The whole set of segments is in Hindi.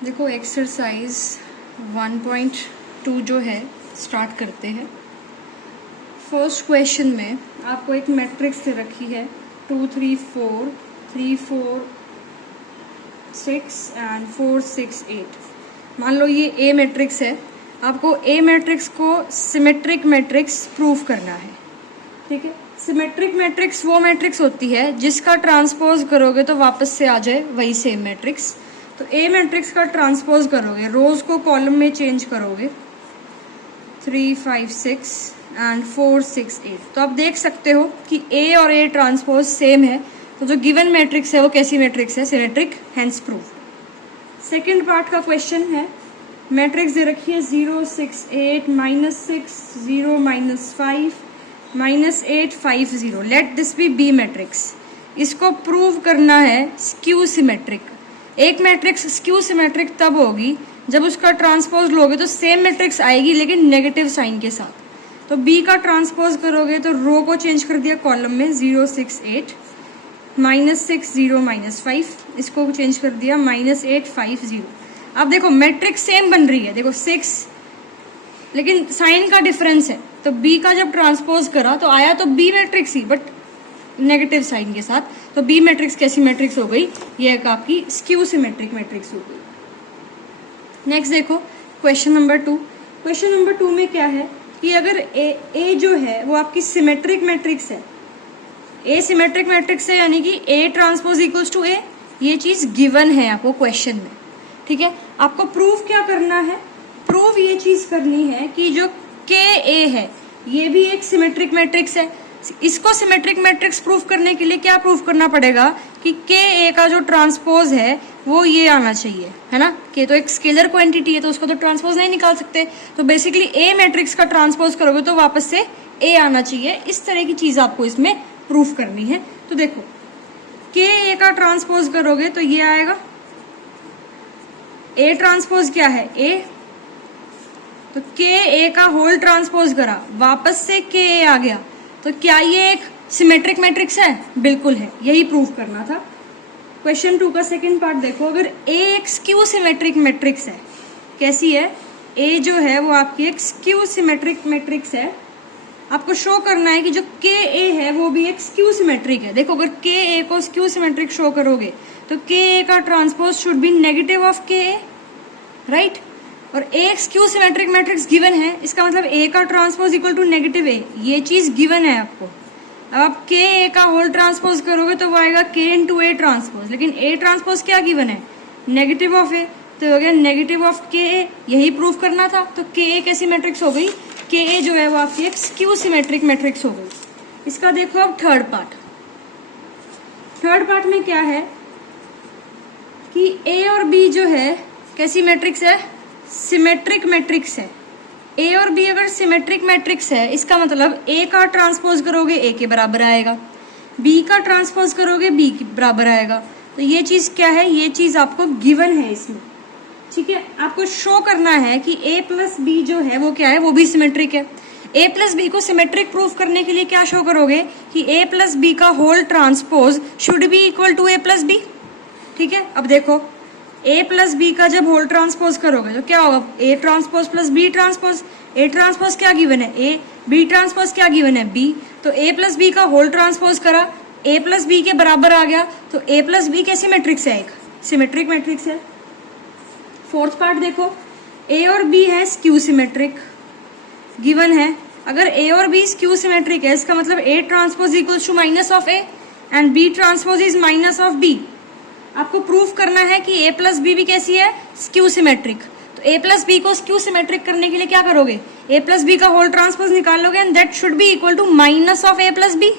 देखो एक्सरसाइज 1.2 जो है स्टार्ट करते हैं। फर्स्ट क्वेश्चन में आपको एक मैट्रिक्स दे रखी है 2 3 4 3 4 6 एंड 4 6 8। मान लो ये ए मैट्रिक्स है, आपको ए मैट्रिक्स को सिमेट्रिक मैट्रिक्स प्रूव करना है। ठीक है, सिमेट्रिक मैट्रिक्स वो मैट्रिक्स होती है जिसका ट्रांसपोज करोगे तो वापस से आ जाए वही सेम मैट्रिक्स। तो ए मैट्रिक्स का ट्रांसपोज करोगे, रोज को कॉलम में चेंज करोगे 3 5 6 एंड 4 6 8। तो आप देख सकते हो कि ए और ए ट्रांसपोज सेम है, तो जो गिवन मैट्रिक्स है वो कैसी मैट्रिक्स है? Symmetric, hence prove. Second part का क्वेश्चन है, मैट्रिक्स दे रखी है 0 6 8 -6 0 -5 -8 5 0। Let this be B matrix. इसको प्रूव करना है स्क्यू सिमेट्रिक। एक मैट्रिक्स स्क्यू सिमेट्रिक तब होगी जब उसका ट्रांसपोज लोगे तो सेम मैट्रिक्स आएगी लेकिन नेगेटिव साइन के साथ। तो बी का ट्रांसपोज करोगे तो रो को चेंज कर दिया कॉलम में 0 6 8 -6 0 -5, इसको चेंज कर दिया -8 5 0। अब देखो मैट्रिक्स सेम बन रही है, देखो 6 लेकिन साइन का डिफरेंस है। तो बी का जब ट्रांसपोज करा तो आया तो बी मैट्रिक्स ही बट नेगेटिव साइन के साथ। तो बी मैट्रिक्स कैसी मैट्रिक्स हो गई? ये एक आपकी स्क्यू सिमेट्रिक मैट्रिक्स हो गई। नेक्स्ट देखो क्वेश्चन नंबर 2। क्वेश्चन नंबर 2 में क्या है कि अगर ए जो है वो आपकी सिमेट्रिक मैट्रिक्स है, ए सिमेट्रिक मैट्रिक्स है यानी कि ए ट्रांसपोज इक्वल्स टू ए, ये चीज गिवन है आपको क्वेश्चन में। ठीक है, आपको प्रूव क्या करना है? प्रूव ये चीज करनी है कि जो के ए है ये भी एक सिमेट्रिक मैट्रिक्स है। इसको सिमेट्रिक मैट्रिक्स प्रूफ करने के लिए क्या प्रूफ करना पड़ेगा कि के ए का जो ट्रांसपोज है वो ये आना चाहिए, है ना। के तो एक स्केलर क्वांटिटी है तो उसको तो ट्रांसपोज नहीं निकाल सकते। तो बेसिकली ए मैट्रिक्स का ट्रांसपोज करोगे तो वापस से ए आना चाहिए। इस तरह की चीज आपको इसमें प्रूफ करनी है। तो देखो के ए का ट्रांसपोज करोगे तो ये आएगा, ए ट्रांसपोज क्या है? ए। तो के ए का होल ट्रांसपोज करा, वापस से के ए आ गया, तो क्या ये एक सिमेट्रिक मैट्रिक्स है? बिल्कुल है, यही प्रूफ करना था। क्वेश्चन 2 का सेकंड पार्ट देखो, अगर ए एक स्क्यू सिमेट्रिक मैट्रिक्स है, कैसी है? ए जो है वो आपकी एक स्क्यू सिमेट्रिक मैट्रिक्स है। आपको शो करना है कि जो के ए है वो भी एक स्क्यू सिमेट्रिक है। देखो अगर के ए को स्क्यू सिमेट्रिक शो करोगे तो के ए का transpose should B negative of के ए, राइट। और एक स्क्यू सिमेट्रिक मैट्रिक्स गिवन है, इसका मतलब ए का ट्रांसपोज इक्वल टू नेगेटिव ए, ये चीज गिवन है आपको। अब आप के ए का होल ट्रांसपोज करोगे तो वो आएगा के इंटू ए ट्रांसपोज, लेकिन ए ट्रांसपोज क्या गिवन है? नेगेटिव ऑफ ए, तो हो गया नेगेटिव ऑफ के ए, यही प्रूफ करना था। तो के ए कैसी मैट्रिक्स हो गई? के ए जो है वो आपकी एक स्क्यू सिमेट्रिक मैट्रिक्स हो गई। इसका देखो अब थर्ड पार्ट। थर्ड पार्ट में क्या है कि ए और बी जो है कैसी मैट्रिक्स है? सिमेट्रिक मैट्रिक्स है। ए और बी अगर सिमेट्रिक मैट्रिक्स है, इसका मतलब ए का ट्रांसपोज करोगे ए के बराबर आएगा, बी का ट्रांसपोज करोगे बी के बराबर आएगा। तो ये चीज क्या है? ये चीज आपको गिवन है इसमें। ठीक है, आपको शो करना है कि ए प्लस बी जो है वो क्या है? वो भी सिमेट्रिक है। ए प्लस बी को सिमेट्रिक प्रूफ करने के लिए क्या शो करोगे कि ए प्लस बी का whole transpose should be equal to A plus B. ठीक है, अब देखो ए प्लस बी का जब होल ट्रांसपोज करोगे तो क्या होगा? A transpose plus B transpose. A transpose क्या गिवन है? ए। बी ट्रांसपोज क्या गिवन है? बी। तो ए प्लस बी का होल ट्रांसपोज करा, ए प्लस बी के बराबर आ गया, तो ए प्लस बी कैसी मैट्रिक्स है? एक सिमेट्रिक मैट्रिक्स है। फोर्थ पार्ट देखो, ए और बी है स्क्यू सिमेट्रिक, गिवन है। अगर ए और बी स्क्यू सिमेट्रिक है, इसका मतलब A transpose equals to minus of A and B transpose is minus of B. आपको प्रूफ करना है कि ए प्लस बी भी कैसी है? Skew symmetric. तो ए प्लस बी को स्क्यू सिमेट्रिक करने के लिए क्या करोगे? ए प्लस बी का होल ट्रांसपोज निकालोगे and that should be equal to minus of A plus B.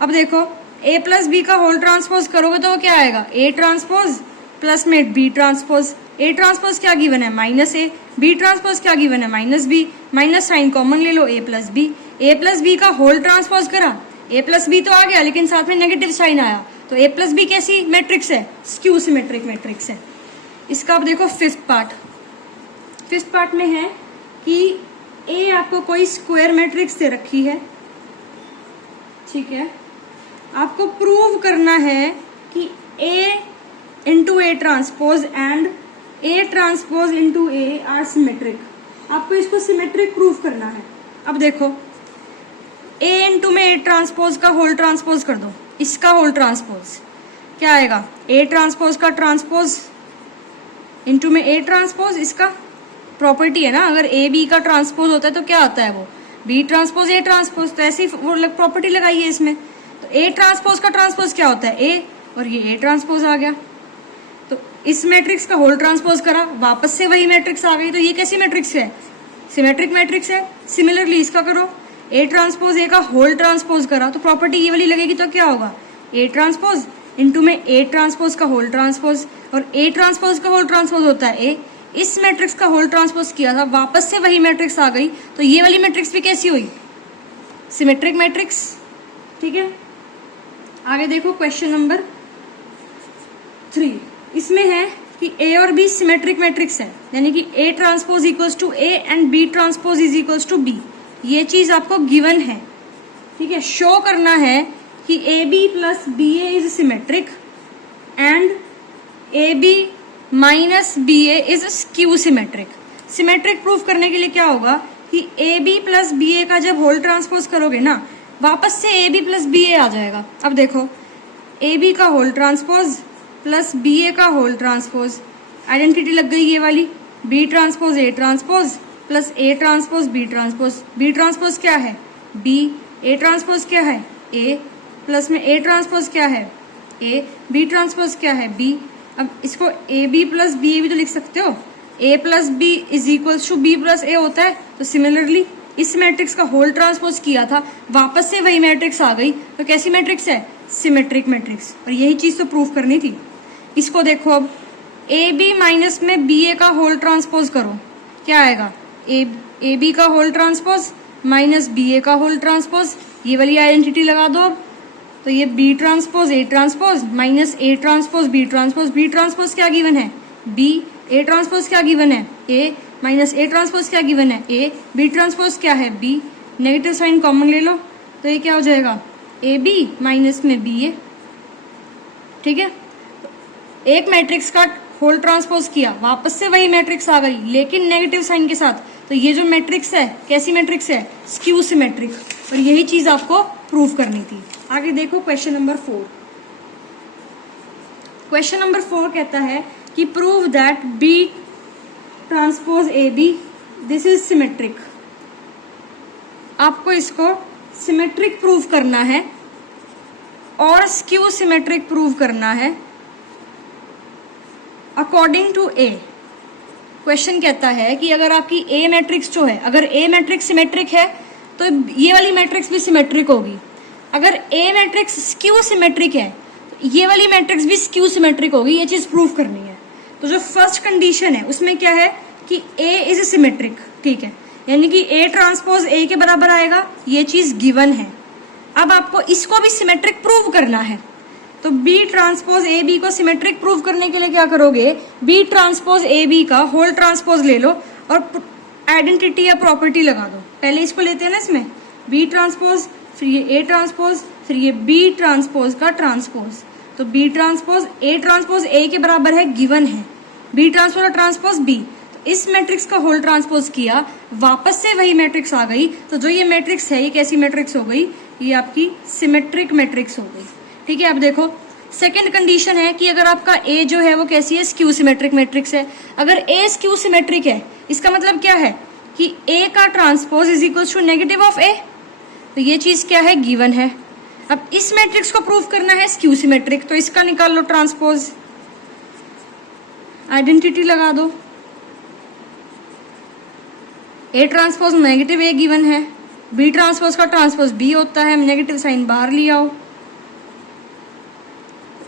अब देखो ए प्लस बी का होल ट्रांसपोज करोगे तो वो क्या आएगा? ए ट्रांसपोज प्लस में बी ट्रांसपोज। ए ट्रांसपोज क्या गिवन है? Minus A. बी ट्रांसपोज क्या गिवन है? Minus B. Minus sign common ले लो, A plus B. A plus B का होल ट्रांसपोज करा, ए प्लस बी तो आ गया लेकिन साथ में नेगेटिव साइन आया, तो ए प्लस बी कैसी मैट्रिक्स है? स्क्यू सिमेट्रिक मैट्रिक्स है। इसका अब देखो फिफ्थ पार्ट। फिफ्थ पार्ट में है कि ए आपको कोई स्क्वायर मैट्रिक्स दे रखी है, ठीक है। आपको प्रूव करना है कि A into A transpose and A transpose into A are symmetric. आपको इसको सिमेट्रिक प्रूफ करना है। अब देखो ए इंटू में ए ट्रांसपोज का होल ट्रांसपोज कर दो, इसका होल ट्रांसपोज क्या आएगा, ए ट्रांसपोज का ट्रांसपोज इंटू में ए ट्रांसपोज, इसका प्रॉपर्टी है ना, अगर ए बी का ट्रांसपोज होता है तो क्या आता है वो बी ट्रांसपोज ए ट्रांसपोज, तो ऐसी वो प्रॉपर्टी लगाई है इसमें। तो ए ट्रांसपोज का ट्रांसपोज क्या होता है ए, और ये ए ट्रांसपोज आ गया। तो इस मैट्रिक्स का होल ट्रांसपोज करा, वापस से वही मैट्रिक्स आ गई। तो ये कैसी मैट्रिक्स है, सिमेट्रिक मैट्रिक्स है। सिमिलरली इसका करो, ए ट्रांसपोज ए का होल ट्रांसपोज करा तो प्रॉपर्टी ये वाली लगेगी, तो क्या होगा ए ट्रांसपोज इंटू में ए ट्रांसपोज का होल ट्रांसपोज, और ए ट्रांसपोज का होल ट्रांसपोज होता है ए। इस मैट्रिक्स का होल ट्रांसपोज किया था, वापस से वही मैट्रिक्स आ गई, तो ये वाली मैट्रिक्स भी कैसी हुई, सिमेट्रिक मैट्रिक्स। ठीक है, आगे देखो क्वेश्चन नंबर 3। इसमें है कि ए और बी सिमेट्रिक मैट्रिक्स है, यानी कि A transpose equals to A and B transpose is equals to B. ये चीज आपको गिवन है। ठीक है, शो करना है कि A B plus B A is symmetric and A B minus B A is skew symmetric. Symmetric proof करने के लिए क्या होगा कि A B plus B A का जब होल ट्रांसपोज करोगे ना, वापस से A B plus B A आ जाएगा। अब देखो ए बी का whole transpose plus B A का होल ट्रांसपोज, आइडेंटिटी लग गई ये वाली, B transpose A transpose plus A transpose B transpose. B transpose क्या है बी, ए ट्रांसपोज क्या है ए, प्लस में ए ट्रांसपोज क्या है ए, बी ट्रांसपोज क्या है बी। अब इसको A B plus B A भी तो लिख सकते हो, A plus B is equals to B plus A होता है। तो सिमिलरली इस मैट्रिक्स का होल ट्रांसपोज किया था, वापस से वही मैट्रिक्स आ गई, तो कैसी मैट्रिक्स है सिमेट्रिक मैट्रिक्स। और यही चीज तो प्रूफ करनी थी। इसको देखो, अब ए बी माइनस में बी ए का होल ट्रांसपोज करो, क्या आएगा ए बी का whole transpose minus B A का होल ट्रांसपोज, ये वाली आइडेंटिटी लगा दो। अब तो ये B transpose A transpose minus A transpose B transpose. B transpose क्या गिवन है बी, ए ट्रांसपोज क्या गिवन है ए, माइनस ए ट्रांसपोज क्या गिवन है ए, बी ट्रांसपोज क्या है बी। नेगेटिव साइन कॉमन ले लो, तो ये क्या हो जाएगा ए बी माइनस में बी ए। ठीक है, एक मैट्रिक्स का होल ट्रांसपोज किया, वापस से वही मैट्रिक्स आ गई, लेकिन नेगेटिव साइन के साथ। तो ये जो मैट्रिक्स है कैसी मैट्रिक्स है स्क्यू सिमेट्रिक, और यही चीज आपको प्रूव करनी थी। आगे देखो क्वेश्चन नंबर 4। क्वेश्चन नंबर 4 कहता है कि prove that B transpose A B this is symmetric. आपको इसको सिमेट्रिक प्रूव करना है और स्क्यू सिमेट्रिक प्रूव करना है अकॉर्डिंग टू ए। क्वेश्चन कहता है कि अगर आपकी ए मैट्रिक्स जो है, अगर ए मैट्रिक्स सिमेट्रिक है तो ये वाली मैट्रिक्स भी सिमेट्रिक होगी। अगर ए मैट्रिक्स स्क्यू सिमेट्रिक है तो ये वाली मैट्रिक्स भी स्क्यू सिमेट्रिक होगी। ये चीज प्रूव करनी है। तो जो फर्स्ट कंडीशन है उसमें क्या है कि ए इज सिमेट्रिक। ठीक है, यानी कि ए ट्रांसपोज ए के बराबर आएगा, ये चीज गिवन है। अब आपको इसको भी सिमेट्रिक प्रूव करना है। तो बी ट्रांसपोज ए बी को सिमेट्रिक प्रूव करने के लिए क्या करोगे, बी ट्रांसपोज ए बी का होल ट्रांसपोज ले लो और आइडेंटिटी या प्रॉपर्टी लगा दो। पहले इसको लेते हैं ना, इसमें बी ट्रांसपोज, फिर ये ए ट्रांसपोज, फिर ये बी ट्रांसपोज का ट्रांसपोज। तो B transpose A transpose A के बराबर है, गिवन है, बी ट्रांसपोज और ट्रांसपोज बी। तो इस मैट्रिक्स का होल ट्रांसपोज किया, वापस से वही मैट्रिक्स आ गई। तो जो ये मैट्रिक्स है ये कैसी मैट्रिक्स हो गई, ये आपकी सिमेट्रिक मैट्रिक्स हो गई। ठीक है, अब देखो सेकंड कंडीशन है कि अगर आपका ए जो है वो कैसी है स्क्यू सिमेट्रिक मैट्रिक्स है। अगर ए स्क्यू सिमेट्रिक है इसका मतलब क्या है कि ए का transpose is equal to negative of A. तो ये चीज क्या है गिवन है। अब इस मैट्रिक्स को प्रूव करना है स्क्यू सिमेट्रिक, तो इसका निकाल लो ट्रांसपोज, आइडेंटिटी लगा दो। A transpose negative A given है, बी ट्रांसपोज का ट्रांसपोज बी होता है, नेगेटिव साइन बाहर ले आओ।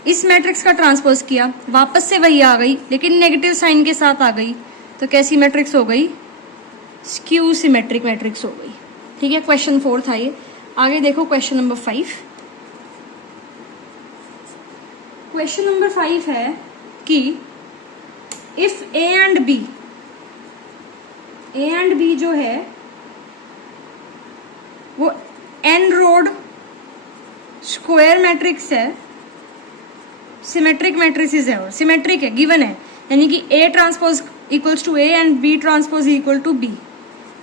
इस मैट्रिक्स का ट्रांसपोज किया, वापस से वही आ गई लेकिन नेगेटिव साइन के साथ आ गई। तो कैसी मैट्रिक्स हो गई, स्क्यू सिमेट्रिक मैट्रिक्स हो गई। ठीक है, क्वेश्चन 4 था ये। आगे देखो क्वेश्चन नंबर 5। क्वेश्चन नंबर 5 है कि इफ ए एंड बी जो है वो एन रोड स्क्वायर मैट्रिक्स है सिमेट्रिक मैट्रिसेस है और सिमेट्रिक है, गिवन है, यानी कि A transpose equals to A and B transpose equal to B,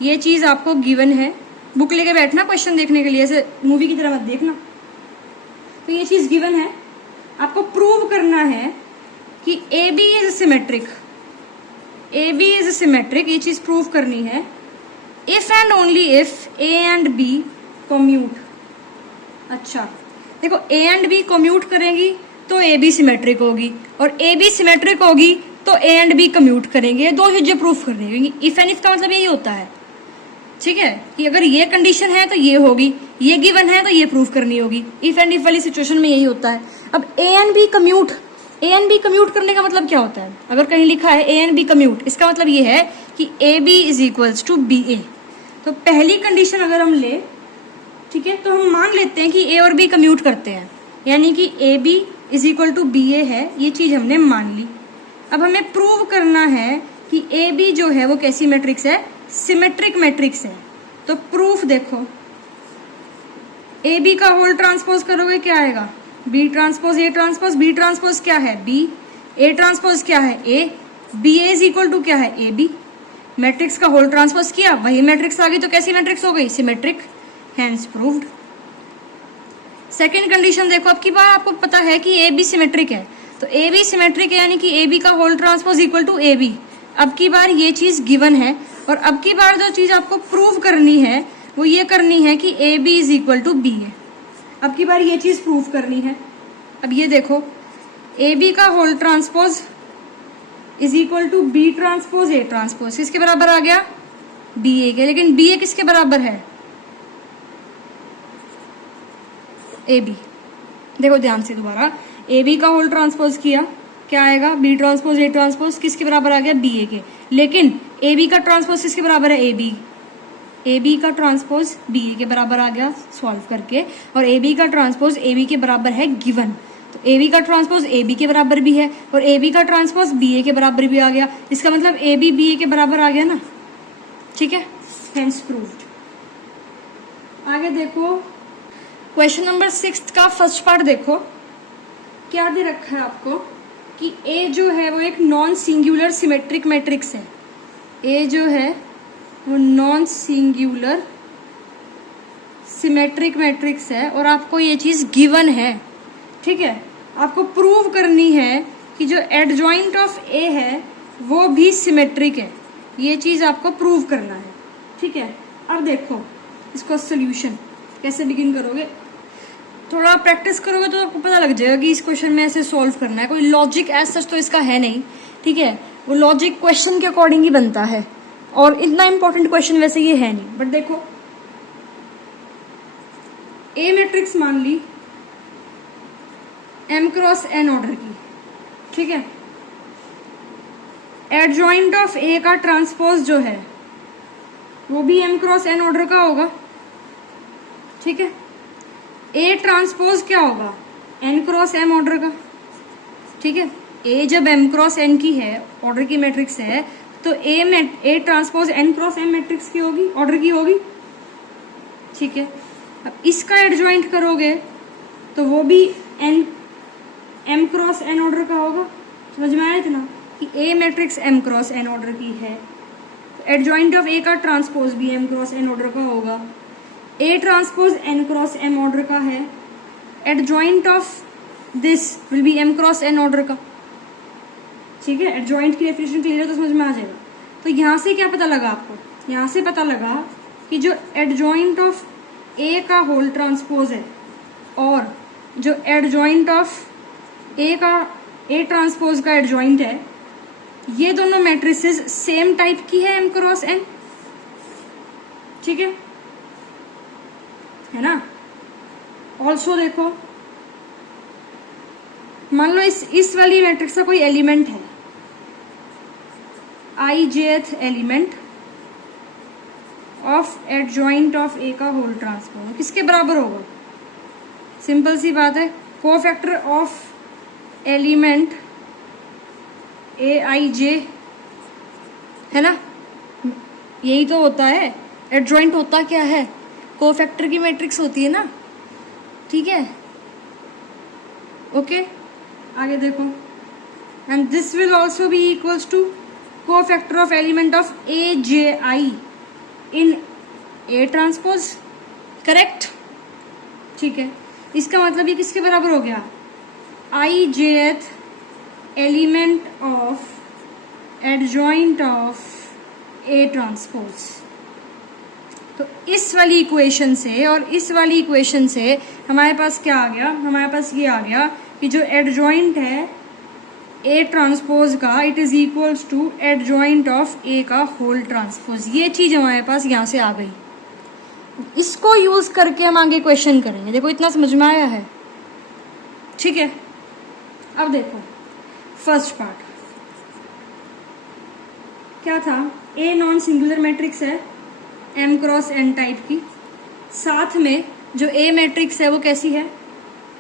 ये चीज आपको गिवन है। बुक लेके बैठना क्वेश्चन देखने के लिए, ऐसे मूवी की तरह मत देखना। तो ये चीज गिवन है, आपको प्रूव करना है कि AB is symmetric, AB is symmetric, ये चीज प्रूव करनी है। If and only if A and B commute. अच्छा देखो, A एंड B कम्यूट करेंगी तो AB सिमेट्रिक होगी, और AB सिमेट्रिक होगी तो A एंड B कम्यूट करेंगे। ये दो चीजें प्रूफ करनी होगी। इफ एंड इफ का मतलब यही होता है, ठीक है, कि अगर ये कंडीशन है तो ये होगी, ये गिवन है तो ये प्रूफ करनी होगी। इफ एंड इफ वाली सिचुएशन में यही होता है। अब A and B commute, A and B commute करने का मतलब क्या होता है? अगर कहीं लिखा है A एंड B कम्यूट, इसका मतलब ये है कि AB is equals to BA। तो पहली कंडीशन अगर हम ले, ठीक है, तो हम मान लेते हैं कि A और B कम्यूट करते हैं, यानी कि AB is equal to BA है, ये चीज हमने मान ली। अब हमें प्रूव करना है कि AB जो है वो कैसी मैट्रिक्स है? सिमेट्रिक मैट्रिक्स है। तो प्रूफ देखो, AB का होल ट्रांसपोज करोगे क्या आएगा? B transpose A transpose, B transpose क्या है? B, A ट्रांसपोज क्या है? A, BA is equal to क्या है? AB। मैट्रिक्स का होल ट्रांसपोज किया, वही मैट्रिक्स आ गई, तो कैसी मैट्रिक्स हो गई? Symmetric, hence proved. Second condition देखो, अब की बार आपको पता है कि AB सिमेट्रिक है, तो AB सिमेट्रिक है, यानी कि AB का whole transpose equal to AB। अब की बार ये चीज गिवन है, और अब की बार जो चीज आपको प्रूव करनी है वो ये करनी है कि AB is equal to BA। अब की बार ये चीज प्रूव करनी है। अब ये देखो, AB का whole transpose is equal to B transpose A transpose, किसके बराबर आ गया? BA के। लेकिन BA किसके बराबर है? AB। देखो ध्यान से दोबारा, AB का होल ट्रांसपोज किया, क्या आएगा? B ट्रांसपोज A ट्रांसपोज, किसके बराबर आ गया? BA के। लेकिन AB का ट्रांसपोज किसके बराबर है? AB। AB का ट्रांसपोज BA के बराबर आ गया सॉल्व करके, और AB का ट्रांसपोज AB के बराबर है गिवन। तो AB का ट्रांसपोज AB के बराबर भी है, और AB का ट्रांसपोज BA के बराबर भी आ गया। इसका मतलब AB BA के बराबर आ गया ना, ठीक है, हेंस प्रूव्ड। आगे देखो, क्वेश्चन नंबर 6 का फर्स्ट पार्ट देखो, क्या दे रखा है आपको कि A जो है वो एक नॉन सिंगुलर सिमेट्रिक मैट्रिक्स है। A जो है वो नॉन सिंगुलर सिमेट्रिक मैट्रिक्स है, और आपको ये चीज गिवन है, ठीक है। आपको प्रूव करनी है कि जो एडजॉइंट ऑफ A है वो भी सिमेट्रिक है, ये चीज आपको प्रूव करना है, ठीक है। अब देखो इसको सोल्यूशन कैसे बिगिन करोगे, थोड़ा प्रैक्टिस करोगे तो आपको पता लग जाएगा कि इस क्वेश्चन में ऐसे सॉल्व करना है। कोई लॉजिक एज सच तो इसका है नहीं, ठीक है, वो लॉजिक क्वेश्चन के अकॉर्डिंग ही बनता है, और इतना इंपॉर्टेंट क्वेश्चन वैसे ये है नहीं। बट देखो, A मैट्रिक्स मान ली M क्रॉस N ऑर्डर की, ठीक है। एडजॉइंट ऑफ A का ट्रांसपोज जो है वो भी M क्रॉस N ऑर्डर का होगा, ठीक है। A ट्रांसपोज क्या होगा? N क्रॉस M ऑर्डर का, ठीक है। A जब M क्रॉस N की है, ऑर्डर की मैट्रिक्स है, तो A transpose N cross M matrix की होगी, ऑर्डर की होगी, ठीक है। अब इसका एडजॉइंट करोगे तो वो भी M क्रॉस N ऑर्डर का होगा। समझ में आया इतना कि A matrix M cross N order की है, तो एडजॉइंट ऑफ A का ट्रांसपोज भी M क्रॉस N ऑर्डर का होगा। A transpose N cross M order का है, adjoint of this will be M cross N order का, ठीक है। एडजॉइंट की डेफिनेशन क्लियर है तो समझ में आ जाएगा। तो यहाँ से क्या पता लगा आपको? यहाँ से पता लगा कि जो एडजॉइंट ऑफ A का होल ट्रांसपोज है और जो एडजॉइंट ऑफ A ट्रांसपोज का एडजॉइंट है, ये दोनों मैट्रिसेस सेम टाइप की है M क्रॉस N, ठीक है ना। ऑल्सो देखो, मान लो इस वाली मैट्रिक्स का कोई एलिमेंट है, ijth element of adjoint of A का होल ट्रांसपोज, किसके बराबर होगा? सिंपल सी बात है, कोफैक्टर ऑफ एलिमेंट Aij, है ना, यही तो होता है। एडजॉइंट होता क्या है? कोफैक्टर की मैट्रिक्स होती है ना, ठीक है, ओके। आगे देखो, and this will also be equals to cofactor of element of A J I in A transpose, correct. ठीक है, इसका मतलब ये किसके बराबर हो गया, आई जेथ element of adjoint of A transpose. तो इस वाली इक्वेशन से और इस वाली इक्वेशन से हमारे पास क्या आ गया, हमारे पास ये आ गया कि जो एडजॉइंट है ए ट्रांसपोज का, it is equals to adjoint of A का होल ट्रांसपोज। ये चीज हमारे पास यहाँ से आ गई। इसको यूज करके हम आगे क्वेश्चन करेंगे। देखो इतना समझ में आया है, ठीक है। अब देखो फर्स्ट पार्ट क्या था, ए नॉन सिंगुलर मैट्रिक्स है m क्रॉस n टाइप की, साथ में जो ए मैट्रिक्स है वो कैसी है,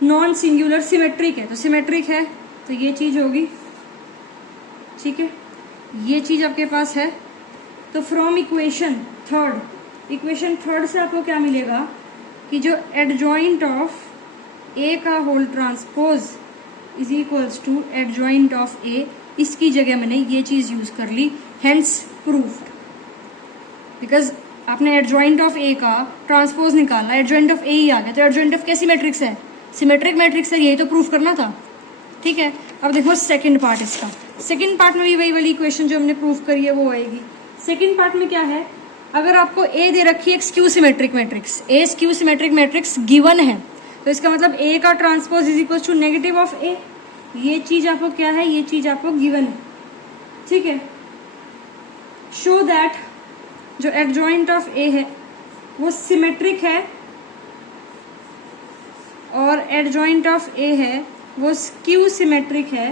नॉन सिंगुलर सिमेट्रिक है। तो सिमेट्रिक है तो ये चीज होगी, ठीक है, ये चीज आपके पास है। तो फ्रॉम इक्वेशन थर्ड से आपको क्या मिलेगा कि जो एडजॉइंट ऑफ ए का whole transpose is equals to adjoint of A, इसकी जगह मैंने ये चीज यूज कर ली, हेंस प्रूफ्ड। बिकॉज आपने एडजॉइंट ऑफ ए का ट्रांसपोज निकाला, एडजॉइंट ऑफ ए ही आ गया, तो एडजॉइंट ऑफ कैसी मैट्रिक्स है, सिमेट्रिक मैट्रिक्स है, यही तो प्रूफ करना था, ठीक है। अब देखो सेकंड पार्ट इसका, सेकंड पार्ट में भी वही वाली इक्वेशन जो हमने प्रूफ करी है वो आएगी। सेकंड पार्ट में क्या है, अगर आपको ए दे रखी है skew symmetric matrix, A skew symmetric matrix given है, तो इसका मतलब ए का transpose is equal to negative of A. ये चीज आपको क्या है, ये चीज आपको गिवन है, ठीक है। शो दैट जो एडजॉइंट ऑफ ए है वो सिमेट्रिक है और एडजॉइंट ऑफ ए है वो स्क्यू सिमेट्रिक है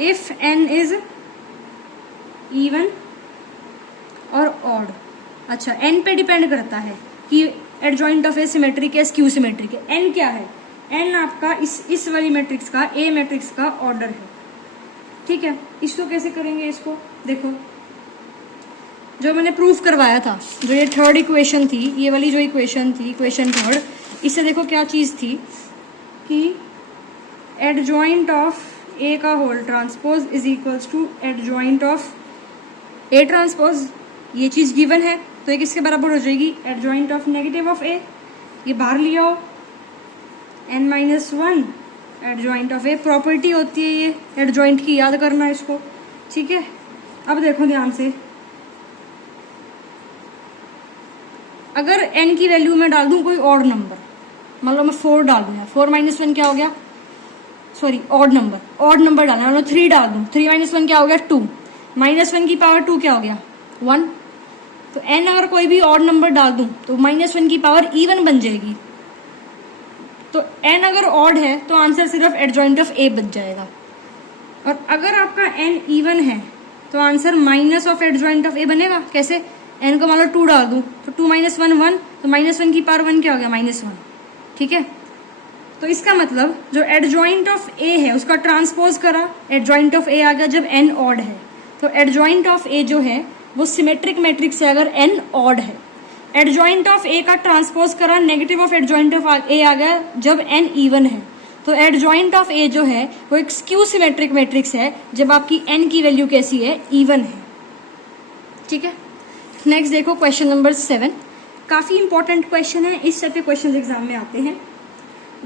इफ n इज इवन और ऑड। अच्छा, n पे डिपेंड करता है कि एडजॉइंट ऑफ ए सिमेट्रिक है स्क्यू सिमेट्रिक है। n क्या है, n आपका इस वाली मैट्रिक्स का, ए मैट्रिक्स का ऑर्डर है, ठीक है। इसको कैसे करेंगे, इसको देखो जो मैंने प्रूफ करवाया था, जो ये थर्ड इक्वेशन थी, ये वाली जो इक्वेशन थी, इक्वेशन थर्ड, इससे देखो क्या चीज थी कि एडजॉइंट ऑफ ए का whole transpose is equals to adjoint of A transpose. ये चीज गिवन है तो ये किसके बराबर हो जाएगी, adjoint of negative of A, ये बाहर लिया हो, n-1 adjoint of A, property होती है ये एडजॉइंट की, याद करना है इसको, ठीक है। अब देखो ध्यान से, अगर n की वैल्यू में डाल दूं कोई ऑड नंबर, मान लो मैं 4 डाल दूं, 4 - 1 क्या हो गया, सॉरी ऑड नंबर डालना, मान लो 3 डाल दूं, 3 - 1 क्या हो गया 2, -1 की पावर 2 क्या हो गया 1। तो n अगर कोई भी ऑड नंबर डाल दूं तो -1 की पावर इवन बन जाएगी। तो n अगर ऑड है तो आंसर सिर्फ एडजॉइंट ऑफ ए बच जाएगा, और अगर आपका n इवन है तो answer minus of adjoint of A बनेगा। कैसे, n को मान लो 2 डाल दूं तो 2 - 1 1, तो -1 की पावर 1 क्या हो गया -1, ठीक है। तो इसका मतलब जो एडजॉइंट ऑफ ए है उसका ट्रांसपोज करा, एडजॉइंट ऑफ ए आ गया जब n ऑड है, तो एडजॉइंट ऑफ ए जो है वो सिमेट्रिक मैट्रिक्स है अगर n ऑड है। एडजॉइंट ऑफ ए का ट्रांसपोज करा, नेगेटिव ऑफ एडजॉइंट ऑफ ए आ गया जब n इवन है। तो एडजॉइंट ऑफ ए जो है वो एक स्क्यू सिमेट्रिक मैट्रिक्स है जब आपकी n की वैल्यू कैसी है, इवन है, ठीक है। नेक्स्ट देखो क्वेश्चन नंबर 7, काफी इंपॉर्टेंट क्वेश्चन है, इस टाइप के क्वेश्चन एग्जाम में आते हैं।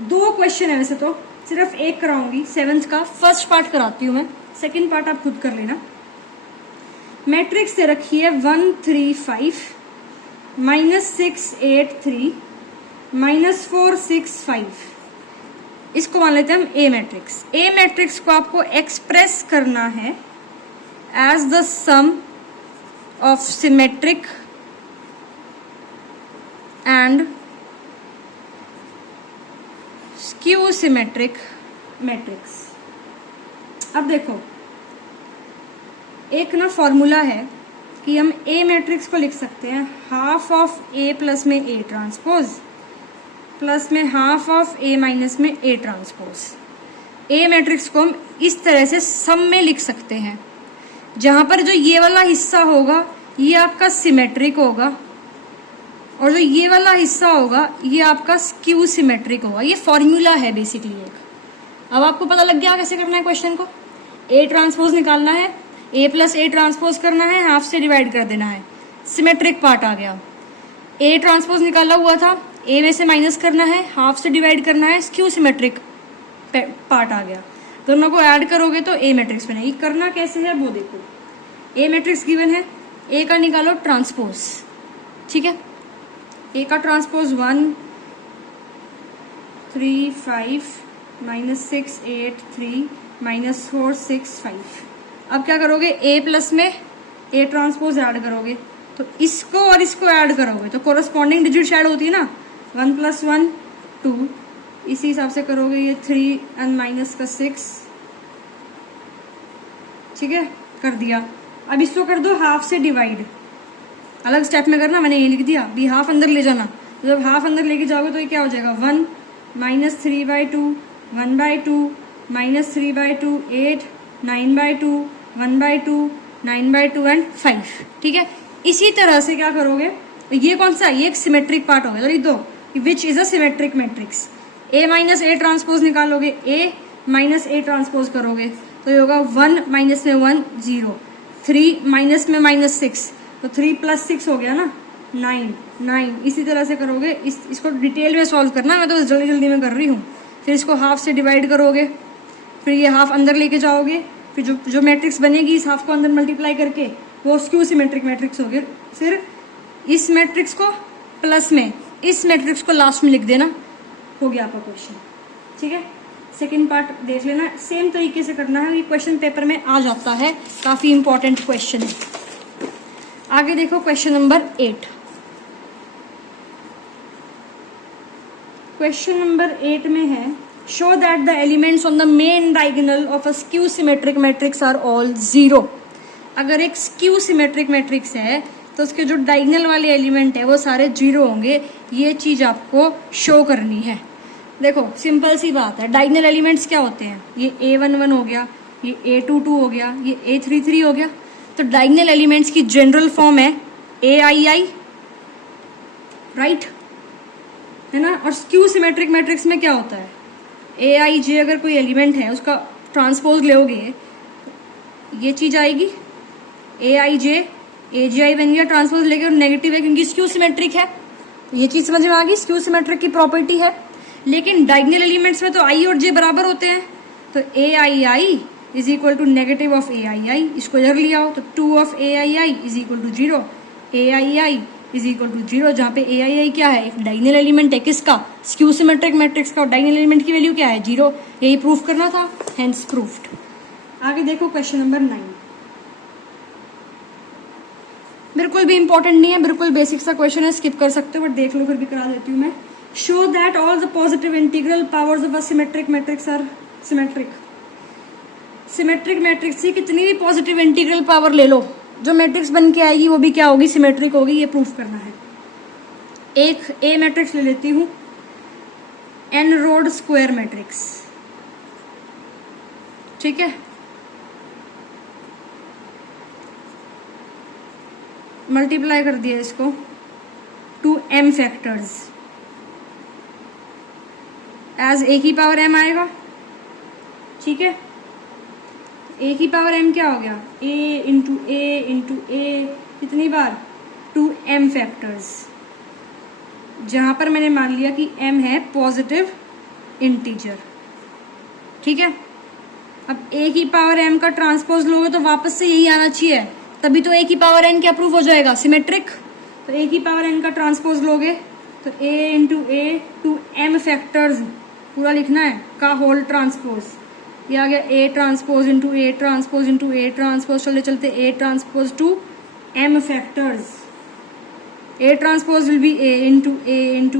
2 क्वेश्चन है, वैसे तो सिर्फ एक कराऊंगी, 7th का फर्स्ट पार्ट कराती हूँ मैं, सेकंड पार्ट आप खुद कर लेना। मैट्रिक्स दे रखी है 1 3 5 -6 8 3 -4 6 5। इसको मान लेते हैं हम ए मैट्रिक्स। ए मैट्रिक्स को आपको एक्सप्रेस करना है as the sum of symmetric and skew symmetric matrix. अब देखो एक ना फॉर्मूला है कि हम ए मैट्रिक्स को लिख सकते हैं हाफ ऑफ ए प्लस में ए ट्रांसपोज प्लस में हाफ ऑफ ए माइनस में ए ट्रांसपोज। ए मैट्रिक्स को हम इस तरह से सम में लिख सकते हैं, जहां पर जो ये वाला हिस्सा होगा ये आपका सिमेट्रिक होगा और जो ये वाला हिस्सा होगा ये आपका स्क्यू सिमेट्रिक होगा। ये फॉर्मूला है बेसिकली एक, अब आपको पता लग गया कैसे करना है क्वेश्चन को। ए ट्रांसपोज निकालना है, ए प्लस ए ट्रांसपोज करना है, हाफ से डिवाइड कर देना है, सिमेट्रिक पार्ट आ गया। ए ट्रांसपोज निकाला हुआ था, ए में से माइनस करना है, हाफ से डिवाइड करना है, स्क्यू सिमेट्रिक पार्ट आ गया। दोनों को ऐड करोगे तो ए मैट्रिक्स बनेगी। करना कैसे है वो देखो। ए मैट्रिक्स गिवन है, ए का निकालो ट्रांसपोज, ठीक है। ए का ट्रांसपोज 1 3 5 -6 8 3 -4 6 5। अब क्या करोगे, ए प्लस में ए ट्रांसपोज ऐड करोगे, तो इसको और इसको ऐड करोगे तो कोरस्पॉन्डिंग डिजिट ऐड होती है ना, 1 + 1 2, इसी हिसाब से करोगे ये 3 और माइनस का 6, ठीक है, कर दिया। अब इसको कर दो हाफ से डिवाइड, अलग स्टेप में करना, मैंने ये लिख दिया। भी हाफ अंदर ले जाना, तो जब हाफ अंदर लेके जाओगे तो ये क्या हो जाएगा, 1 -3/2 1/2 -3/2 8 9/2 1/2 9/2 एंड 5, ठीक है। इसी तरह से क्या करोगे, ये कौन सा, ये एक सिमेट्रिक पार्ट हो गया, तो लिख दो which is a symmetric matrix. A minus A transpose निकालोगे, ए माइनस ए ट्रांसपोज करोगे तो ये होगा 1 माइनस में 1 0, 3 माइनस में -6, तो 3 + 6 हो गया ना 9। इसी तरह से करोगे। इसको डिटेल में सॉल्व करना, मैं तो जल्दी जल्दी में कर रही हूँ। फिर इसको हाफ से डिवाइड करोगे, फिर ये हाफ अंदर लेके जाओगे, फिर जो मैट्रिक्स बनेगी इस हाफ को अंदर मल्टीप्लाई करके वो स्क्यू सिमेट्रिक मैट्रिक्स होगी। फिर इस मैट्रिक्स को प्लस में इस मैट्रिक्स को लास्ट में लिख देना, हो गया आपका क्वेश्चन, ठीक है। सेकंड पार्ट देख लेना, सेम तरीके से करना है, ये क्वेश्चन पेपर में आ जाता है, काफी इंपॉर्टेंट क्वेश्चन है। आगे देखो क्वेश्चन नंबर 8। क्वेश्चन नंबर 8 में है, show that the elements on the main diagonal of a skew symmetric matrix are all 0। अगर एक स्क्यू सिमेट्रिक मैट्रिक्स है तो उसके जो डायगोनल वाले एलिमेंट है वो सारे 0 होंगे, ये चीज आपको शो करनी है। देखो सिंपल सी बात है, डायगोनल एलिमेंट्स क्या होते हैं, ये A11 हो गया, ये A22 हो गया, ये A33 हो गया। तो डायगोनल एलिमेंट्स की जनरल फॉर्म है AII, राइट, है ना। और स्क्यू सिमेट्रिक मैट्रिक्स में क्या होता है, AIJ अगर कोई एलिमेंट है उसका ट्रांसपोज लोगे ये चीज आएगी, AIJ AGI बन गया ट्रांसपोज लेके, और नेगेटिव है क्योंकि स्क्यू सिमेट्रिक है। तो ये चीज समझ में आ गई, स्क्यू सिमेट्रिक की प्रॉपर्टी है। लेकिन डायगोनल एलिमेंट्स में तो I और J बराबर होते हैं, तो AII is equal to negative of AII, इसको इधर ले आओ तो 2 of AII is equal to 0, AII is equal to 0, जहाँ पे AII क्या है, एक डायगोनल एलिमेंट है, किसका, स्क्यू सिमेट्रिक मैट्रिक्स का। डायगोनल एलिमेंट की वैल्यू क्या है, 0, यही प्रूफ करना था, हेंस प्रूफ्ड। आगे देखो क्वेश्चन नंबर 9, बिल्कुल भी इंपॉर्टेंट नहीं है, बिल्कुल बेसिक सा क्वेश्चन है, स्किप कर सकते हो, बट देख लो फिर भी करा देती हूँ मैं। Show that all the positive integral powers of a symmetric matrix are symmetric. Symmetric matrix की कितनी भी पॉजिटिव इंटीग्रल पावर ले लो, जो मैट्रिक्स बन के आएगी वो भी क्या होगी, सिमेट्रिक होगी, ये प्रूफ करना है। एक ए मैट्रिक्स ले लेती हूँ, एन रोड स्क्वायर मैट्रिक्स, ठीक है। मल्टीप्लाई कर दिया इसको to m factors, as a की पावर m आएगा, ठीक है। a की पावर m क्या हो गया, a इंटू a कितनी बार, 2m फैक्टर्स, जहां पर मैंने मान लिया कि m है पॉजिटिव इंटीजर, ठीक है। अब a की पावर m का ट्रांसपोज लोगे तो वापस से यही आना चाहिए, तभी तो a की पावर n क्या प्रूफ हो जाएगा, सिमेट्रिक। तो a की पावर n का ट्रांसपोज लोगे तो a into a 2m factors पूरा लिखना है का होल ट्रांसपोज, ये आ गया a transpose into a transpose into a transpose, चलते चलते a transpose to m factors, a transpose will be a into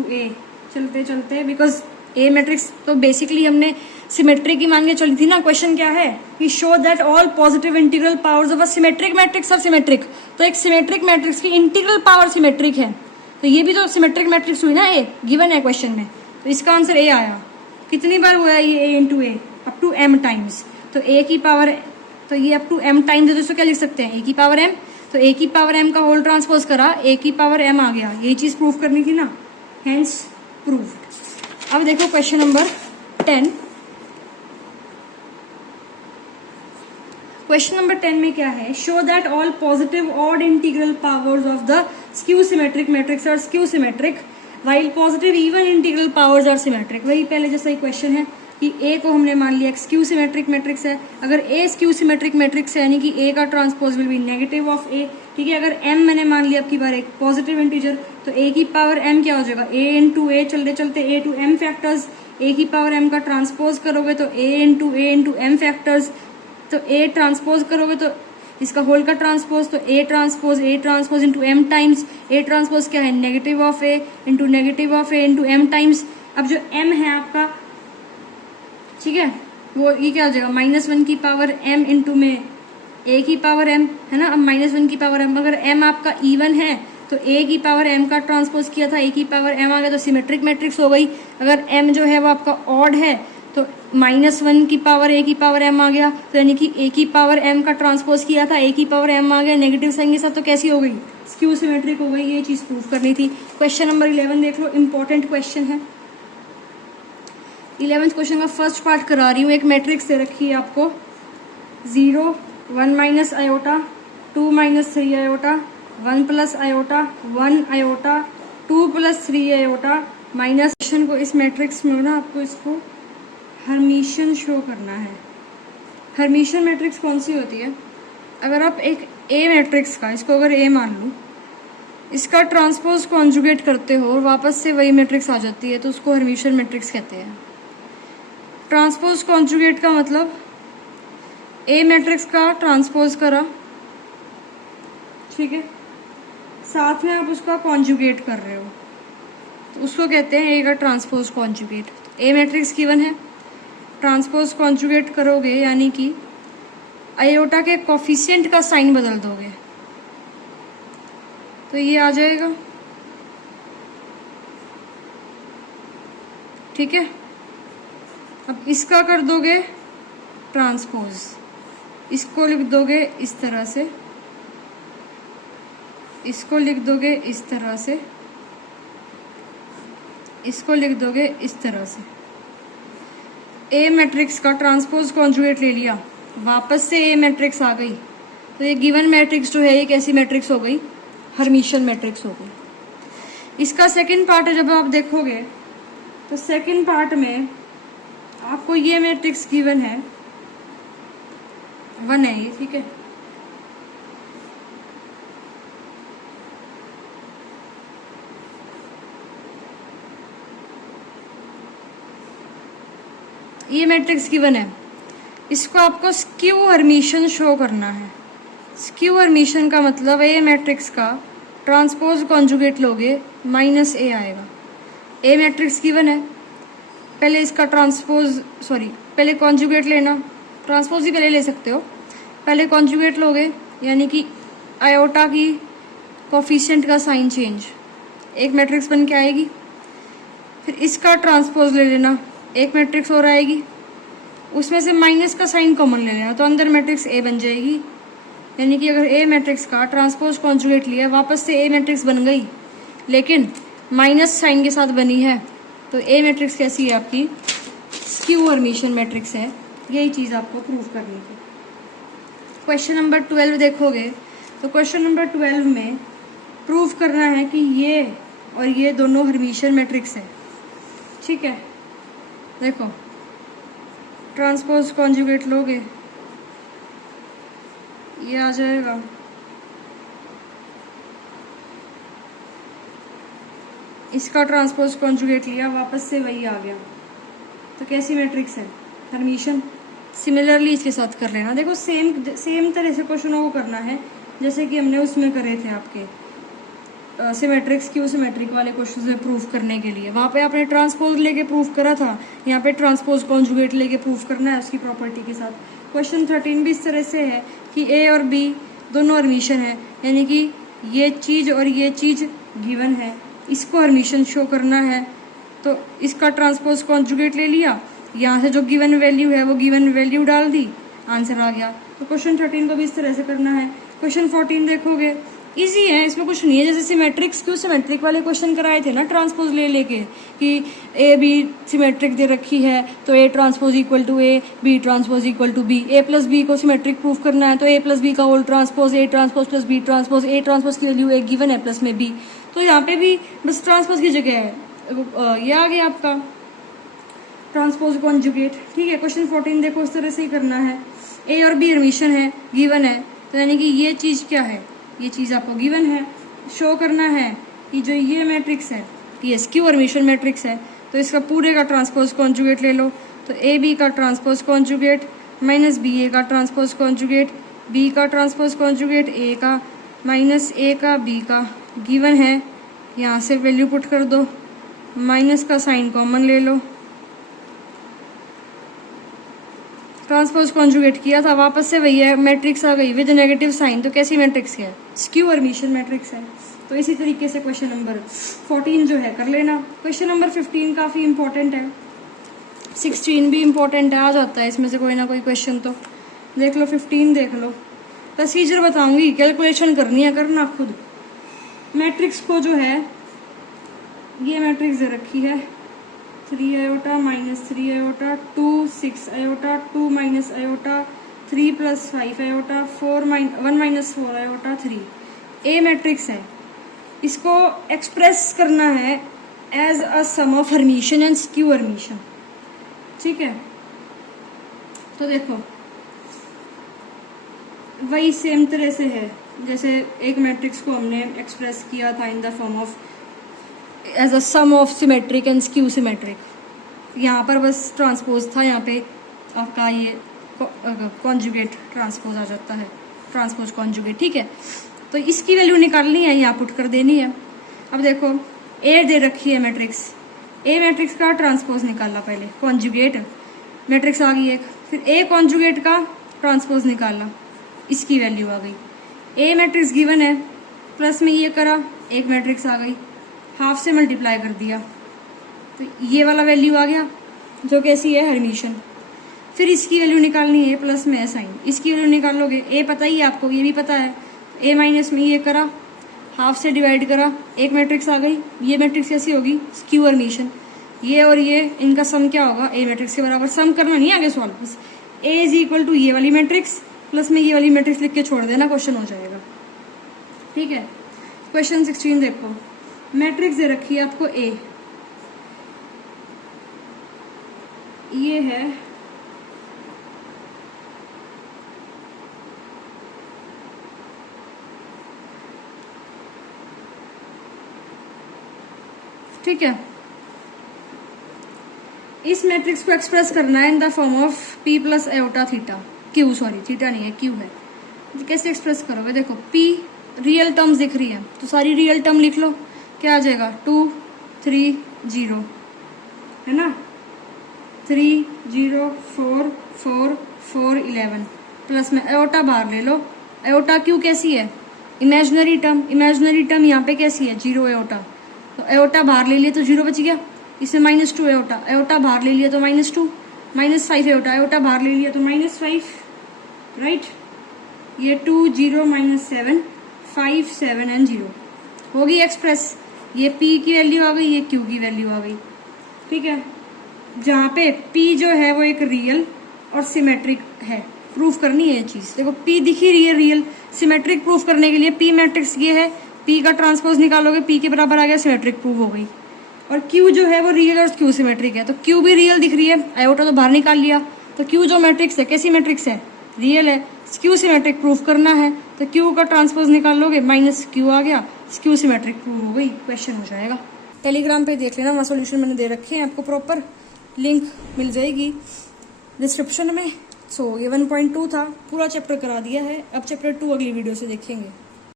a, चलते चलते, बिकॉज a मैट्रिक्स तो बेसिकली हमने सिमेट्रिक की मान के चली थी ना। क्वेश्चन क्या है कि show that all positive integral powers of a symmetric matrix are symmetric. तो एक सिमेट्रिक मैट्रिक्स की इंटीग्रल पावर सिमेट्रिक है, तो ये भी तो सिमेट्रिक मैट्रिक्स हुई ना, ए गिवन है क्वेश्चन में, तो इसका आंसर ए आया। कितनी बार हुआ है ये a into A, up to m times, तो a की पावर, तो ये अप टू m टाइम्स है, तो इसको क्या लिख सकते हैं, a की पावर m, तो a की पावर m का होल ट्रांसपोज करा, a की पावर m आ गया, यही चीज प्रूफ करनी थी ना, हेंस प्रूव्ड। अब देखो क्वेश्चन नंबर 10, क्वेश्चन नंबर 10 में क्या है, show that all positive odd integral powers of the skew symmetric matrix are skew symmetric while positive even integral powers are symmetric. वही पहले जैसा ही क्वेश्चन है कि ए को हमने मान लिया स्क्यू सिमेट्रिक मैट्रिक्स है। अगर ए स्क्यू सिमेट्रिक मैट्रिक्स है यानी कि ए का transpose will be negative of A, ठीक है। अगर एम मैंने मान लिया आपकी बार एक पॉजिटिव इंटीजर, तो ए की पावर एम क्या हो जाएगा, ए इंटू ए, चलते चलते ए टू एम फैक्टर्स, ए की पावर एम का ट्रांसपोज करोगे तो ए इंटू एम फैक्टर्स, तो ए ट्रांसपोज करोगे तो इसका होल का ट्रांसपोज, तो A transpose into M times, A transpose क्या है negative of A into M times. अब जो एम है आपका, ठीक है, वो ये क्या हो जाएगा -1 की पावर एम इंटू में ए की पावर एम, है ना। अब -1 की पावर एम, अगर एम आपका इवन है तो ए की पावर एम का ट्रांसपोज किया था, ए की पावर एम आ गया तो सिमेट्रिक मैट्रिक्स हो गई। अगर एम जो है वो आपका ऑड है तो -1 की पावर ए की पावर एम आ गया, तो यानी कि ए की पावर एम का ट्रांसपोज किया था, ए की पावर एम आ गया नेगेटिव साइन के साथ, तो कैसी हो गई, स्क्यू सिमेट्रिक हो गई। ये चीज प्रूव करनी थी। क्वेश्चन नंबर 11 देख लो, इंपॉर्टेंट क्वेश्चन है। 11th क्वेश्चन का फर्स्ट पार्ट करा रही हूँ। एक मैट्रिक्स दे रखी है आपको 0 1 minus iota 2 minus 3 iota 1 plus iota 1 iota 2 plus 3 iota minus. को इस मैट्रिक्स में ना आपको इसको हर्मिशियन शो करना है। हर्मिशियन मैट्रिक्स कौन सी होती है, अगर आप एक ए मैट्रिक्स का, इसको अगर ए मान लूँ, इसका ट्रांसपोज कॉन्जुगेट करते हो और वापस से वही मैट्रिक्स आ जाती है तो उसको हर्मिशियन मैट्रिक्स कहते हैं। ट्रांसपोज कॉन्जुगेट का मतलब ए मैट्रिक्स का ट्रांसपोज करा, ठीक है, साथ में आप उसका कॉन्जुगेट कर रहे हो तो उसको कहते हैं ए का ट्रांसपोज कॉन्जुगेट। ए मैट्रिक्स गिवन है, ट्रांसपोज कॉन्जुगेट करोगे यानी कि आयोटा के कोफिशिएंट का साइन बदल दोगे तो ये आ जाएगा, ठीक है। अब इसका कर दोगे ट्रांसपोज, इसको लिख दोगे इस तरह से, इसको लिख दोगे इस तरह से, इसको लिख दोगे इस तरह से। ए मैट्रिक्स का ट्रांसपोज कॉन्जुगेट ले लिया, वापस से ए मैट्रिक्स आ गई तो ये गिवन मैट्रिक्स जो है ये कैसी मैट्रिक्स हो गई, हर्मिशियन मैट्रिक्स हो गई। इसका सेकंड पार्ट जब आप देखोगे तो सेकंड पार्ट में आपको ये मैट्रिक्स गिवन है 1 है ये, ठीक है। ये मैट्रिक्स गिवन है, इसको आपको स्क्यू हर्मिशियन शो करना है। स्क्यू हर्मिशियन का मतलब ए मैट्रिक्स का ट्रांसपोज कॉन्जुगेट लोगे माइनस ए आएगा। ए मैट्रिक्स गिवन है, पहले इसका पहले कॉन्जुगेट लेना, ट्रांसपोज ही पहले ले सकते हो, पहले कॉन्जुगेट लोगे यानी कि आयोटा की कोफिशिएंट का साइन चेंज, एक मैट्रिक्स बन के आएगी। फिर इसका ट्रांसपोज ले लेना, एक मैट्रिक्स और आएगी, उसमें से माइनस का साइन कॉमन ले लेना तो अंदर मैट्रिक्स ए बन जाएगी। यानी कि अगर ए मैट्रिक्स का ट्रांसपोज कॉन्जुगेट लिया, वापस से ए मैट्रिक्स बन गई लेकिन माइनस साइन के साथ बनी है तो ए मैट्रिक्स कैसी है आपकी, स्क्यू हर्मिशियन मैट्रिक्स है। यही चीज़ आपको प्रूव करनी थी। क्वेश्चन नंबर 12 देखोगे तो क्वेश्चन नंबर 12 में प्रूव करना है कि ये और ये दोनों हर्मिशियन मैट्रिक्स है, ठीक है। देखो ट्रांसपोज कॉन्जुगेट लोगे ये आ जाएगा, इसका ट्रांसपोज कॉन्जुगेट लिया, वापस से वही आ गया तो कैसी मैट्रिक्स है, हर्मिशियन। सिमिलरली इसके साथ कर लेना। देखो सेम तरह से क्वेश्चनों को करना है जैसे कि हमने उसमें करे थे आपके सिमेट्रिक स्क्यू सिमेट्रिक वाले क्वेश्चन में प्रूफ करने के लिए। वहाँ पे आपने ट्रांसपोज लेके प्रूफ करा था, यहाँ पे ट्रांसपोज कॉन्जुगेट लेके प्रूफ करना है उसकी प्रॉपर्टी के साथ। क्वेश्चन 13 भी इस तरह से है कि ए और बी दोनों हर्मिशियन है, यानी कि ये चीज़ और ये चीज़ गिवन है, इसको हर्मिशियन शो करना है तो इसका ट्रांसपोज कॉन्जुगेट ले लिया, यहाँ से जो गिवन वैल्यू है वो गिवन वैल्यू डाल दी, आंसर आ गया। तो क्वेश्चन 13 को भी इस तरह से करना है। क्वेश्चन 14 देखोगे इजी है, इसमें कुछ नहीं है। जैसे सिमेट्रिक्स क्यों सिमेट्रिक वाले क्वेश्चन कराए थे ना ट्रांसपोज ले लेके, कि ए बी सिमेट्रिक दे रखी है तो A transpose equal to A, B transpose equal to B, A plus B को सिमेट्रिक प्रूफ करना है तो ए प्लस बी का whole transpose, A transpose plus B transpose, A transpose की वैल्यू ए गिवन है प्लस में बी, तो यहाँ पे भी बस ट्रांसपोज की जगह है ये आ गया आपका ट्रांसपोज कॉन्जुगेट। ठीक है, क्वेश्चन 14 देखो इस तरह से ही करना है। ए और बी हर्मिशन है, गिवन है, तो यानी कि ये चीज़ क्या है, ये चीज़ आपको गिवन है। शो करना है कि जो ये मैट्रिक्स है ये स्क्यू हर्मिशन मैट्रिक्स है, तो इसका पूरे का ट्रांसपोज कॉन्जुगेट ले लो। तो ए बी का transpose conjugate minus B A का ट्रांसपोज कॉन्जुगेट, बी का ट्रांसपोज कॉन्जुगेट ए का माइनस ए का बी का, गिवन है। यहाँ से वैल्यू पुट कर दो, माइनस का साइन कॉमन ले लो, ट्रांसपोज कॉन्जुगेट किया था, वापस से वही है, मैट्रिक्स आ गई विद नेगेटिव साइन, तो कैसी मैट्रिक्स है, स्क्यू हर्मिशन मैट्रिक्स है। तो इसी तरीके से क्वेश्चन नंबर 14 जो है कर लेना। क्वेश्चन नंबर 15 काफ़ी इंपॉर्टेंट है, 16 भी इंपॉर्टेंट है, आ जाता है इसमें से कोई ना कोई क्वेश्चन, तो देख लो 15 देख लो। प्रोसीजर बताऊंगी, कैलकुलेशन करनी है, करना खुद। मैट्रिक्स को जो है ये मैट्रिक्स दे रखी है 3 iota minus 3 iota 2 6 iota 2 minus iota 3 plus 5 iota 1 minus 4 iota 3, A matrix है। इसको एक्सप्रेस करना है as a sum of hermitian and skew hermitian. ठीक है, तो देखो वही सेम तरह से है जैसे एक मैट्रिक्स को हमने एक्सप्रेस किया था in the form of as a sum of symmetric and skew symmetric. यहाँ पर बस ट्रांसपोज था, यहाँ पे आपका ये कॉन्जुगेट ट्रांसपोज आ जाता है, ट्रांसपोज कॉन्जुगेट। ठीक है, तो इसकी वैल्यू निकालनी है, यहाँ पुट कर देनी है। अब देखो ए दे रखी है मैट्रिक्स, ए मैट्रिक्स का ट्रांसपोज निकाला पहले, कॉन्जुगेट मैट्रिक्स आ गई एक, फिर ए कॉन्जुगेट का ट्रांसपोज निकाला, इसकी वैल्यू आ गई। ए मैट्रिक्स गिवन है, प्लस में ये करा, एक मैट्रिक्स आ गई, हाफ से मल्टीप्लाई कर दिया, तो ये वाला वैल्यू आ गया जो कैसी है, हर्मिशन। फिर इसकी वैल्यू निकालनी है, प्लस में है साइन, इसकी वैल्यू निकालोगे, ए पता ही है आपको, ये भी पता है, ए माइनस में ये करा, हाफ से डिवाइड करा, एक मैट्रिक्स आ गई। ये मैट्रिक्स कैसी होगी, स्क्यू हर्मिशन। ये और ये इनका सम क्या होगा, ए मैट्रिक्स के बराबर। सम करना नहीं आगे सॉल्व, बस ए इज इक्वल टू ये वाली मैट्रिक्स प्लस में ये वाली मैट्रिक्स लिख के छोड़ देना, क्वेश्चन हो जाएगा। ठीक है, क्वेश्चन 16 देखो, मैट्रिक्स दे रखी है आपको ए, ये है ठीक है, इस मैट्रिक्स को एक्सप्रेस करना है इन the form of P plus aorta theta, Q, sorry theta नहीं है क्यू है। तो कैसे एक्सप्रेस करोगे, देखो पी रियल टर्म्स दिख रही है तो सारी रियल टर्म लिख लो, क्या आ जाएगा 2 3 0 है ना, 3 0 4 4 4 11, प्लस में एओटा बाहर ले लो। एओटा क्यू कैसी है, इमेजिनरी टर्म, इमेजिनरी टर्म यहाँ पे कैसी है 0 एओटा, तो एओटा बाहर ले लिए तो 0 बच गया, इसमें -2 एओटा, एओटा बाहर ले लिया तो -2, -5 एओटा, एओटा बाहर ले लिया तो -5, राइट। ये 2 0 -7 5 7 एंड 0 होगी एक्सप्रेस। ये P की वैल्यू आ गई, ये Q की वैल्यू आ गई। ठीक है, जहाँ पे P जो है वो एक रियल और सिमेट्रिक है, प्रूफ करनी है ये चीज़। देखो P दिखी रही है रियल, सिमेट्रिक प्रूफ करने के लिए P मैट्रिक्स ये है, P का ट्रांसपोज निकालोगे, P के बराबर आ गया, सिमेट्रिक प्रूफ हो गई। और Q जो है वो रियल और Q सिमेट्रिक है, तो Q भी रियल दिख रही है, आयोटा तो बाहर निकाल लिया, तो Q जो मैट्रिक्स है कैसी मैट्रिक्स है, रियल है। Q सिमेट्रिक प्रूफ करना है तो Q का ट्रांसपोज निकाल लोगे, -Q आ गया, Q सिमेट्रिक प्रूफ हो गई, क्वेश्चन हो जाएगा। टेलीग्राम पे देख लेना, वहाँ सोल्यूशन मैंने दे रखे हैं आपको, प्रॉपर लिंक मिल जाएगी डिस्क्रिप्शन में। सो ये 1.2 था, पूरा चैप्टर करा दिया है, अब चैप्टर 2 अगली वीडियो से देखेंगे।